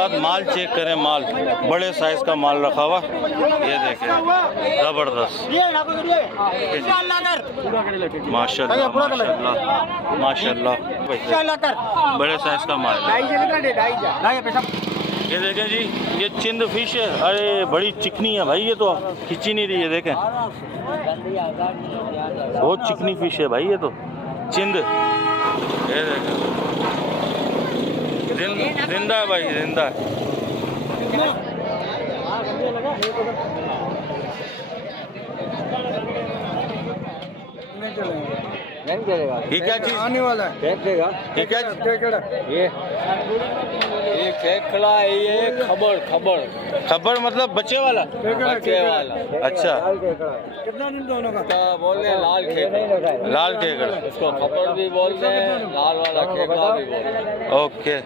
साथ माल चेक करें, माल बड़े साइज का माल रखा हुआ, ये देखें ज़बरदस्त माशाल्लाह माशाल्लाह माशाल्लाह, बड़े साइज का माल। ये देखें जी, ये चिंद फिश है, अरे बड़ी चिकनी है भाई, ये तो खिंची नहीं रही है, देखें बहुत चिकनी फिश है भाई, ये तो चिंद, ये देखें जिंदा है भाई, जिंदा है। ये क्या चीज आने वाला है? ये क्या ये खेखड़ा है, ये खबर खबर खबर मतलब बच्चे वाला? बच्चे वाला। अच्छा, कितना दिन दोनों का बोलते हैं? लाल खेखड़ा, लाल केकड़ा, इसको खबर भी बोलते हैं, लाल वाला खेखड़ा भी बोलते हैं। ओके,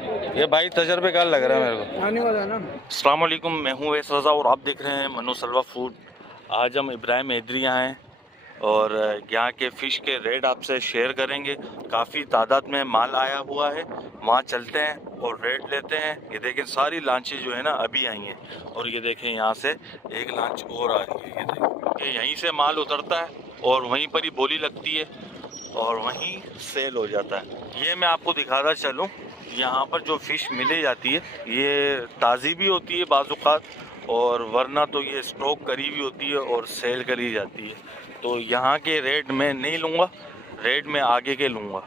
ये भाई तजर्बेकार लग रहा है मेरे को। आने वाला ना। अस्सलाम वालेकुम, मैं हूँ वैस रज़ा और आप देख रहे हैं मनु सलवा फूड। आज हम इब्राहिम हैदरी यहाँ हैं और यहाँ के फ़िश के रेट आपसे शेयर करेंगे। काफ़ी तादाद में माल आया हुआ है, वहाँ चलते हैं और रेट लेते हैं। ये देखें सारी लांचें जो है ना अभी आई हैं, और ये देखें यहाँ से एक लांच और आ रही है। ये देखें यहीं से माल उतरता है और वहीं पर ही बोली लगती है और वहीं सेल हो जाता है। ये मैं आपको दिखाता चलूँ, यहाँ पर जो फ़िश मिले जाती है ये ताज़ी भी होती है बाज़-औक़ात, और वरना तो ये स्टॉक करी भी होती है और सेल करी जाती है। तो यहाँ के रेट में नहीं लूँगा, रेट में आगे के लूँगा।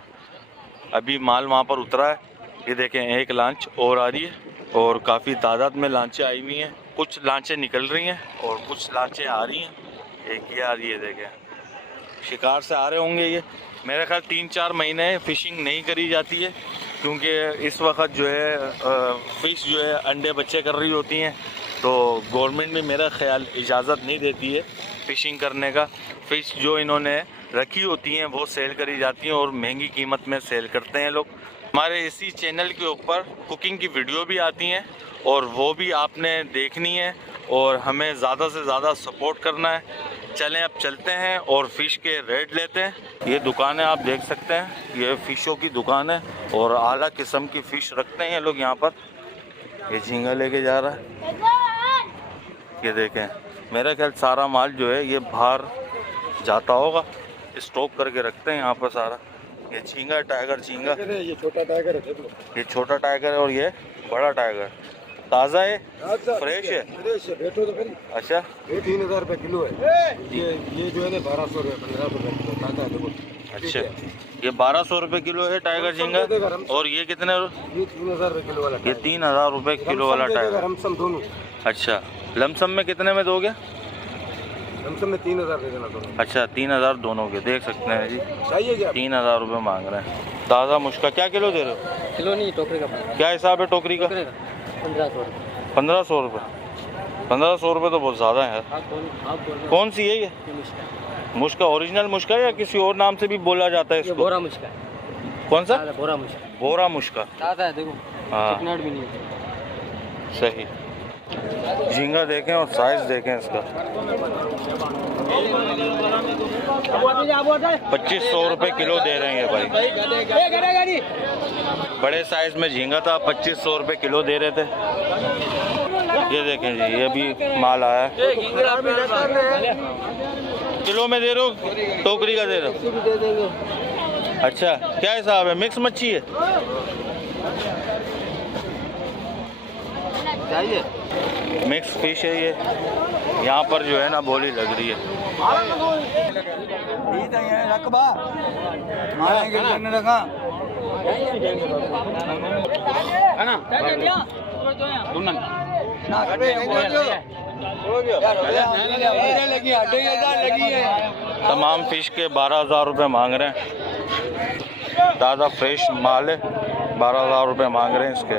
अभी माल वहाँ पर उतरा है, ये देखें एक लांच और आ रही है और काफ़ी तादाद में लांचें आई हुई हैं। कुछ लांचें निकल रही हैं और कुछ लांचें आ रही हैं। एक ये आ रही है, देखें शिकार से आ रहे होंगे ये। मेरे ख्याल 3-4 महीने फ़िशिंग नहीं करी जाती है, क्योंकि इस वक्त जो है फ़िश जो है अंडे बच्चे कर रही होती हैं, तो गवर्नमेंट में मेरा ख्याल इजाज़त नहीं देती है फ़िशिंग करने का। फ़िश जो इन्होंने रखी होती हैं वो सेल करी जाती हैं और महंगी कीमत में सेल करते हैं लोग। हमारे इसी चैनल के ऊपर कुकिंग की वीडियो भी आती हैं और वो भी आपने देखनी है और हमें ज़्यादा से ज़्यादा सपोर्ट करना है। चलें अब चलते हैं और फ़िश के रेट लेते हैं। ये दुकान है, आप देख सकते हैं, ये फ़िशों की दुकान है और आला किस्म की फ़िश रखते हैं लोग यहाँ पर। ये झींगा लेके जा रहा है, ये देखें। मेरा ख्याल सारा माल जो है ये बाहर जाता होगा, स्टॉक करके रखते हैं यहाँ पर सारा। ये झींगा, टाइगर झींगा, ये छोटा टाइगर है, ये छोटा टाइगर है और ये बड़ा टाइगर। ताज़ा है, फ्रेश है? बैठो तो फिर। अच्छा, ये 3000 रुपये किलो है। ये जो है ना 1200 रुपये 1500 रुपये किलो ताज़ा है, देखो। अच्छा, ये 1200 रुपये किलो है टाइगर झींगा, और ये कितने? ये 3000 रुपये किलो वाला। ये 3000 रुपये किलो वाला टाइगर। हमसम दोनों। अच्छा, लमसम में कितने में दोगे? हमसम में 3000 दे देना दोनों। अच्छा, 3000 दोनों के, देख सकते हैं जी। चाहिए क्या? 3000 रुपये मांग रहे हैं। ताज़ा मुश्का क्या किलो दे रहे हो? किलो नहीं, टोकरी का। क्या हिसाब है टोकरी का? 1500 रुपये। 1500 रुपये? 1500 रुपये तो बहुत ज़्यादा है यार। कौन सी है ये? मुश्का ओरिजिनल मुश्का या किसी और नाम से भी बोला जाता है इसको? बोरा मुश्का। कौन सा? बोरा मुश्का। बोरा मुश्का। ताज़ा है, देखो। हाँ, चिकनाहट भी नहीं है। सही। झींगा देखें और साइज देखें इसका। 2500 रुपये किलो दे रहे हैं भाई। बड़े साइज में झींगा था, 2500 रुपये किलो दे रहे थे। ये देखें जी, ये भी माल आया है। किलो में दे रहे हो, टोकरी का दे रहे हो? अच्छा, क्या हिसाब है? मिक्स मच्छी है? चाहिए? मिक्स फिश है ये। यहाँ पर जो है ना बोली लग रही है। रखबा रखा तमाम फिश के 12,000 रुपये मांग रहे हैं। ताज़ा फ्रेश माल है, 12,000 रुपये मांग रहे हैं इसके।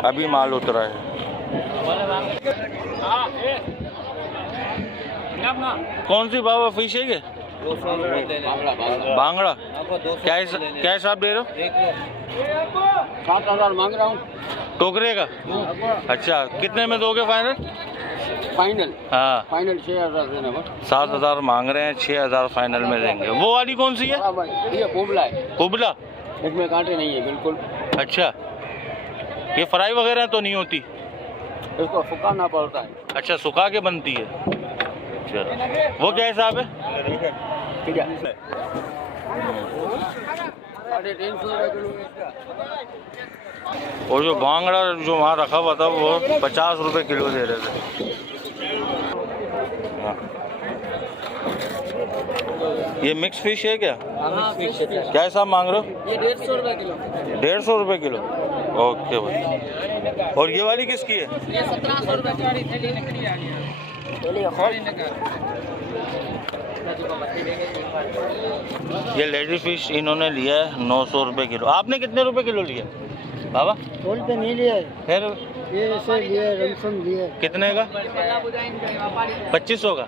अभी माल उतरा है। कौन सी बाबा फिश है ये? 200 बांगड़ा। क्या हिसाब दे रहे हो? 7000 मांग रहा हूँ टोकरे का। अच्छा, कितने में दोगे फाइनल? फाइनल? हाँ, फाइनल 6000 देना बस। 7000 मांग रहे हैं, 6000 फाइनल में देंगे। वो वाली कौन सी है? ये कुबला है। कुबला? इसमें कांटे नहीं है बिल्कुल। अच्छा, ये फ्राई वगैरह तो नहीं होती? इसको सुखाना पड़ता है। अच्छा, सुखा के बनती है। अच्छा, वो क्या हिसाब है? ठीक है, 350 रुपये किलो इसका। और जो बांगड़ा जो वहाँ रखा हुआ था वो 50 रुपए किलो दे रहे थे। हाँ। ये मिक्स फिश है क्या? क्या हिसाब मांग रहे हो? ये 150 रुपये किलो। 150 रुपए किलो। ओके भाई। और ये वाली किसकी है? ये 1700 रुपये की थैली निकली आ गया। ये लेडी फिश इन्होंने लिया है 900 रुपए किलो। आपने कितने रुपए किलो लिया बाबा? तोल पे नहीं लिया है। फिर ये ऐसे लिए रमसम लिए। कितने का? 2500 का।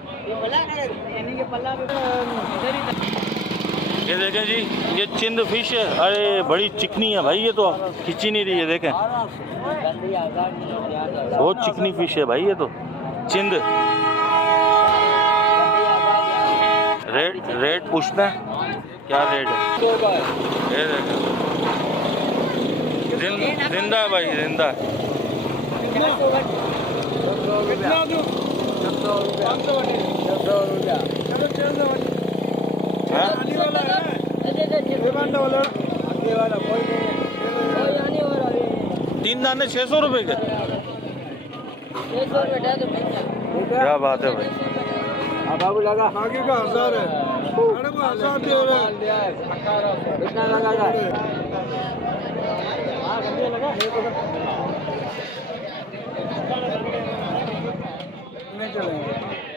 ये देखें जी, ये चिंद फिश है। अरे बड़ी चिकनी है भाई, ये तो खिंची नहीं रही है। देखें बहुत चिकनी फिश है भाई ये तो। चिंद रेट पूछते हैं क्या रेट है? ये देखें जिंदा है भाई, जिंदा है। हाँ? 3 दाने 600 रुपए के। क्या बात है भाई। बाबू लगा आगे का 1000 है। अरे वो 1000 दे रहा है। कितना लगा है?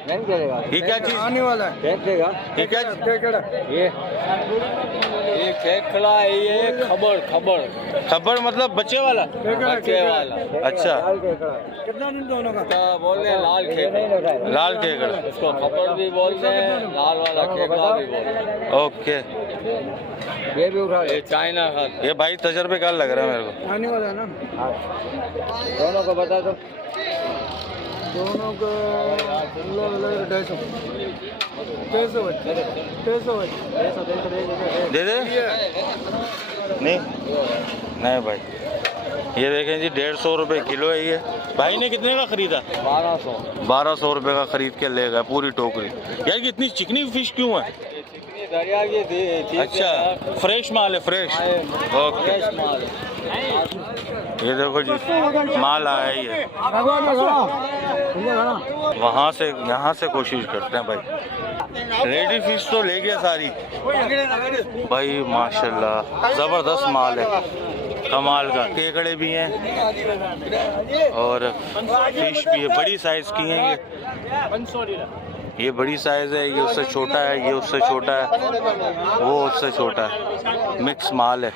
नहीं चलेगा। ये क्या चीज आने वाला है? फेंक देगा। ये क्या? ये खेखड़ा है। ये खबर खबर मतलब बच्चे वाला? बच्चे वाला। अच्छा, कितना दिन दोनों का? बोलते हैं लाल खेखड़ा। लाल केकड़ा। इसको खबर भी बोलते हैं, लाल वाला खेखड़ा भी बोलते हैं। ओके, ये भी उठा। ये चाइना का। ये भाई तजर्बेकार लग रहा है मेरे को। आने वाला है ना? दोनों को बता दो। दोनों को 250 दे दे? नहीं नहीं भाई। ये देखें जी 150 रुपए किलो है ये। भाई ने कितने का खरीदा? 1200 रुपए का खरीद के ले गए पूरी टोकरी। यार ये इतनी चिकनी फिश क्यों है? दरिया की थी। अच्छा, फ्रेश माल है, फ्रेश। ओके, ये देखो जी माल आया ही है। वहाँ से यहाँ से कोशिश करते हैं भाई। रेडी फिश तो ले गया सारी भाई, माशाल्लाह ज़बरदस्त माल है, कमाल का। केकड़े भी हैं और फिश भी है, बड़ी साइज़ की हैं ये बड़ी साइज़ है। ये उससे छोटा है, ये उससे छोटा है, वो उससे छोटा है। मिक्स माल है।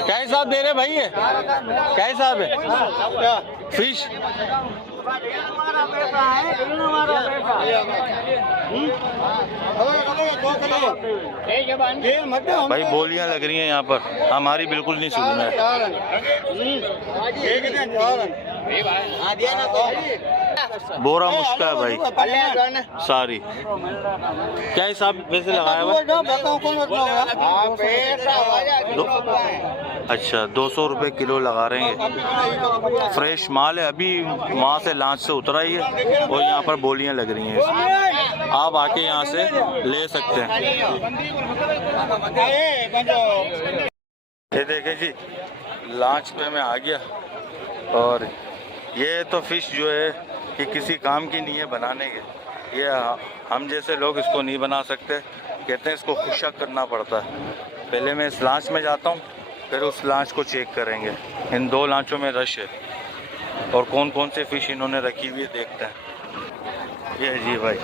क्या हिसाब दे रहे भाई ये? क्या हिसाब है फिश? भाई बोलियां लग रही हैं यहाँ पर, हमारी बिल्कुल नहीं सुन रहे। बोरा मुश्किल है भाई सारी। क्या हिसाब वैसे लगाया हुआ? अच्छा, 200 रुपए किलो लगा रहे हैं। फ्रेश माल है, अभी वहाँ से लांच से उतरा ही है और यहाँ पर बोलियां लग रही हैं इसमें। आप आके यहाँ से ले सकते हैं। ये देखें जी, लांच पे मैं आ गया और ये तो फिश जो है कि किसी काम की नहीं है बनाने के। ये हम जैसे लोग इसको नहीं बना सकते, कहते हैं इसको खुशक करना पड़ता है। पहले मैं इस लांच में जाता हूँ, फिर उस लांच को चेक करेंगे। इन 2 लांचों में रश है और कौन कौन से फ़िश इन्होंने रखी हुई है देखते हैं। ये जी भाई,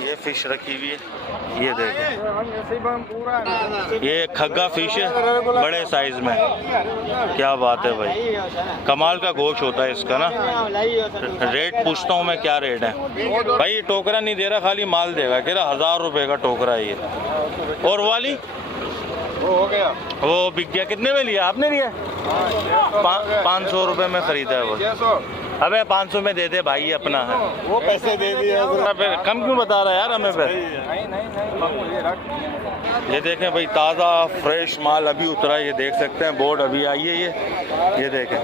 ये फ़िश रखी हुई है, ये देखें। ये खग्गा फ़िश है बड़े साइज़ में। क्या बात है भाई, कमाल का गोश्त होता है इसका ना। रेट पूछता हूँ मैं, क्या रेट है भाई? ये टोकरा नहीं दे रहा, खाली माल देगा। कह रहा 1000 रुपये का टोकरा है ये। और वाली वो हो गया, वो बिक गया। कितने में लिया आपने? लिया 500 रुपये में ख़रीदा है वो। अबे 500 में दे दे भाई, ये अपना है। वो पैसे दे दिए फिर कम क्यों बता रहा है यार हमें? फिर ये देखें भाई, ताज़ा फ्रेश माल अभी उतरा है, ये देख सकते हैं, बोर्ड अभी आई है ये देखें,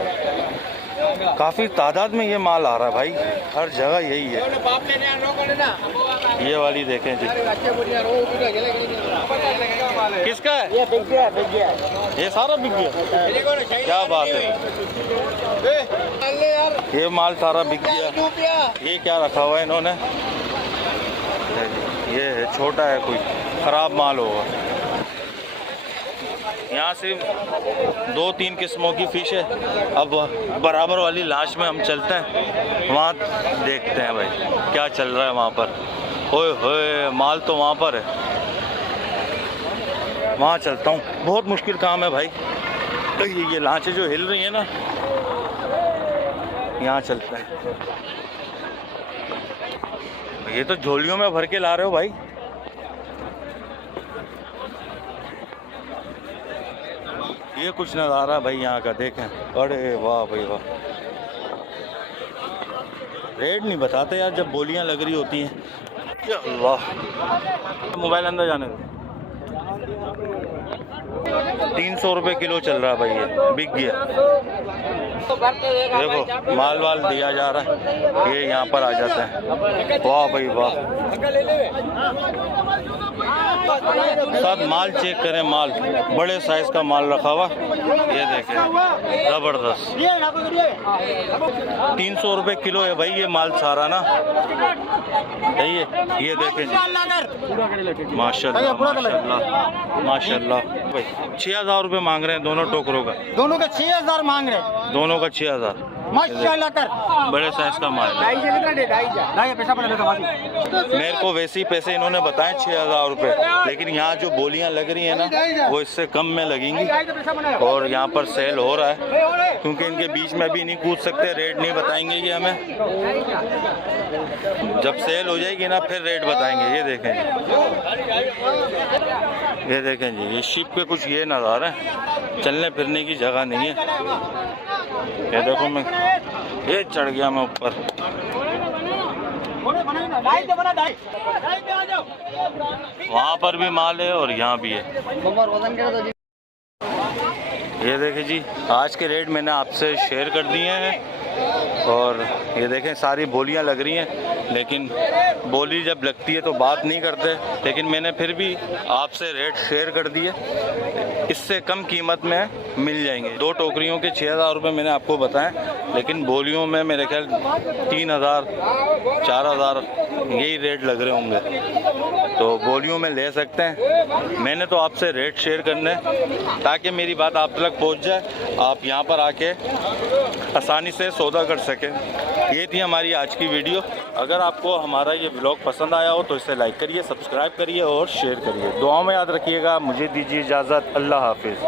काफ़ी तादाद में ये माल आ रहा है भाई, हर जगह यही है। ये वाली देखें जी, किसका है? ये बिक गया ये सारा बिक गया, क्या बात है, ये माल सारा बिक गया। ये क्या रखा हुआ है इन्होंने? ये है, छोटा है, कोई ख़राब माल होगा। यहाँ से 2-3 किस्मों की फ़िश है। अब बराबर वाली लाश में हम चलते हैं, वहाँ देखते हैं भाई क्या चल रहा है वहाँ पर। ओए होए, माल तो वहाँ पर है, वहाँ चलता हूँ। बहुत मुश्किल काम है भाई, ये लाशें जो हिल रही हैं ना, यहाँ चलते हैं। ये तो झोलियों में भर के ला रहे हो भाई। ये कुछ नज़ारा भाई यहाँ का देखें, अरे वाह भाई वाह। रेट नहीं बताते यार जब बोलियाँ लग रही होती हैं। या अल्लाह, मोबाइल अंदर जाने दो। 300 रुपये किलो चल रहा है भाई, ये बिक गया। देखो माल वाल दिया जा रहा है, ये यहाँ पर आ जाता है। वाह भाई वाह, साथ माल चेक करें, माल बड़े साइज का माल रखा हुआ, ये देखें ज़बरदस्त। 300 रुपये किलो है भाई ये माल सारा ना, ये देखें जी, माशाल्लाह माशाल्लाह माशाल्लाह भाई। 6000 रुपये मांग रहे हैं दोनों टोकरों का, दोनों का 6000 मांग रहे, दोनों का 6000 माशाल्लाह कर। बड़े साइज का माल। मेरे को वैसे ही पैसे इन्होंने बताए 6000 रुपये, लेकिन यहाँ जो बोलियाँ लग रही हैं ना, वो इससे कम में लगेंगी। और यहाँ पर सेल हो रहा है, क्योंकि इनके बीच में भी नहीं कूद सकते, रेट नहीं बताएंगे ये हमें। जब सेल हो जाएगी ना फिर रेट बताएंगे। ये देखें, ये देखें जी, ये शिप पे कुछ ये नज़ारा है, चलने फिरने की जगह नहीं है। ये देखो मैं, ये चढ़ गया मैं ऊपर। वहाँ पर भी माल है और यहाँ भी है। ये देखें जी, आज के रेट मैंने आपसे शेयर कर दिए हैं। और ये देखें सारी बोलियां लग रही हैं, लेकिन बोली जब लगती है तो बात नहीं करते, लेकिन मैंने फिर भी आपसे रेट शेयर कर दिए। इससे कम कीमत में मिल जाएंगे। 2 टोकरियों के 6000 रुपये मैंने आपको बताएं, लेकिन बोलियों में मेरे ख्याल 3000 4000 यही रेट लग रहे होंगे, तो बोलियों में ले सकते हैं। मैंने तो आपसे रेट शेयर करने ताकि मेरी बात आप तक पहुंच जाए, आप यहां पर आके आसानी से सौदा कर सकें। ये थी हमारी आज की वीडियो। अगर आपको हमारा ये व्लॉग पसंद आया हो तो इसे लाइक करिए, सब्सक्राइब करिए और शेयर करिए। दुआओं में याद रखिएगा। मुझे दीजिए इजाज़त। अल्लाह हाफिज़।